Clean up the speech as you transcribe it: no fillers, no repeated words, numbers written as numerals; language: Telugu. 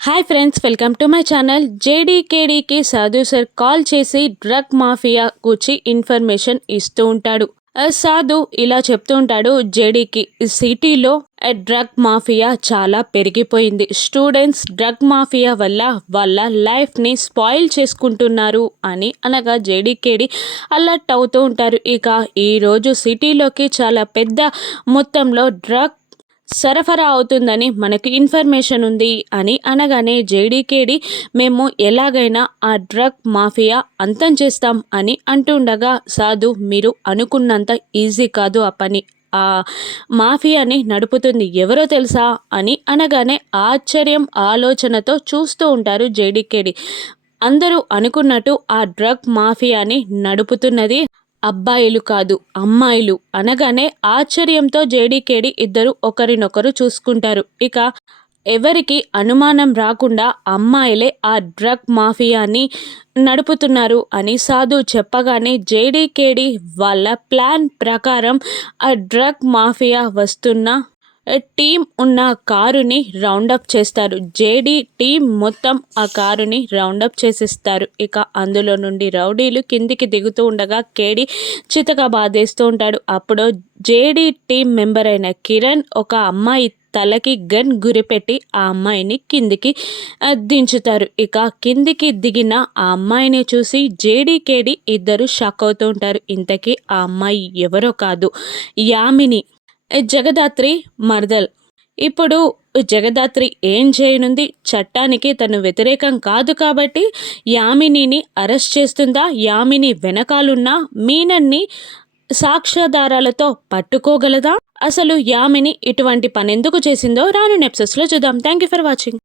Hi friends, welcome to my channel. జేడీకేడీకి సాధు సార్ కాల్ చేసి డ్రగ్ మాఫియా గురించి ఇన్ఫర్మేషన్ ఇస్తూ ఉంటాడు. సాధు ఇలా చెప్తూ ఉంటాడు జేడీకి, సిటీలో డ్రగ్ మాఫియా చాలా పెరిగిపోయింది. స్టూడెంట్స్ డ్రగ్ మాఫియా వల్ల వాళ్ళ లైఫ్ని స్పాయిల్ చేసుకుంటున్నారు అని అనగా జేడీకేడీ అలర్ట్ అవుతూ ఉంటారు. ఇక ఈరోజు సిటీలోకి చాలా పెద్ద మొత్తంలో డ్రగ్ సరఫరా అవుతుందని మనకి ఇన్ఫర్మేషన్ ఉంది అని అనగానే జేడీకేడి మేము ఎలాగైనా ఆ డ్రగ్ మాఫియా అంతం చేస్తాం అని అంటుండగా, సాధు మీరు అనుకున్నంత ఈజీ కాదు ఆ పని, ఆ మాఫియాని నడుపుతుంది ఎవరో తెలుసా అని అనగానే ఆశ్చర్యం ఆలోచనతో చూస్తూ ఉంటారు జేడీకేడి. అందరూ అనుకున్నట్టు ఆ డ్రగ్ మాఫియాని నడుపుతున్నది అబ్బాయిలు కాదు, అమ్మాయిలు అనగానే ఆశ్చర్యంతో జేడీకేడి ఇద్దరు ఒకరినొకరు చూసుకుంటారు. ఇక ఎవరికి అనుమానం రాకుండా అమ్మాయిలే ఆ డ్రగ్ మాఫియాని నడుపుతున్నారు అని సాధు చెప్పగానే జేడీకేడి వాళ్ళ ప్లాన్ ప్రకారం ఆ డ్రగ్ మాఫియా వస్తున్న టీం ఉన్న కారుని రౌండప్ చేస్తారు. జేడీ టీం మొత్తం ఆ కారుని రౌండప్ చేసేస్తారు. ఇక అందులో నుండి రౌడీలు కిందికి దిగుతూ ఉండగా కేడి చితక బాధేస్తూ ఉంటాడు. అప్పుడు జేడీ టీం మెంబర్ అయిన కిరణ్ ఒక అమ్మాయి తలకి గన్ గురిపెట్టి ఆ అమ్మాయిని కిందికి దించుతారు. ఇక కిందికి దిగిన ఆ అమ్మాయిని చూసి జేడీకేడి ఇద్దరు షాక్ అవుతూ ఉంటారు. ఇంతకీ ఆ అమ్మాయి ఎవరో కాదు, యామిని, జగదాత్రి మర్దల్. ఇప్పుడు జగదాత్రి ఏం చేయనుంది? చట్టానికి తను వ్యతిరేకం కాదు కాబట్టి యామినిని అరెస్ట్ చేస్తుందా? యామిని వెనకాలన్న మీనన్ని సాక్ష్యాధారాలతో పట్టుకోగలదా? అసలు యామిని ఇటువంటి పనెందుకు చేసిందో రాను ఎపిసోడ్స్లో చూద్దాం. Thank you for watching.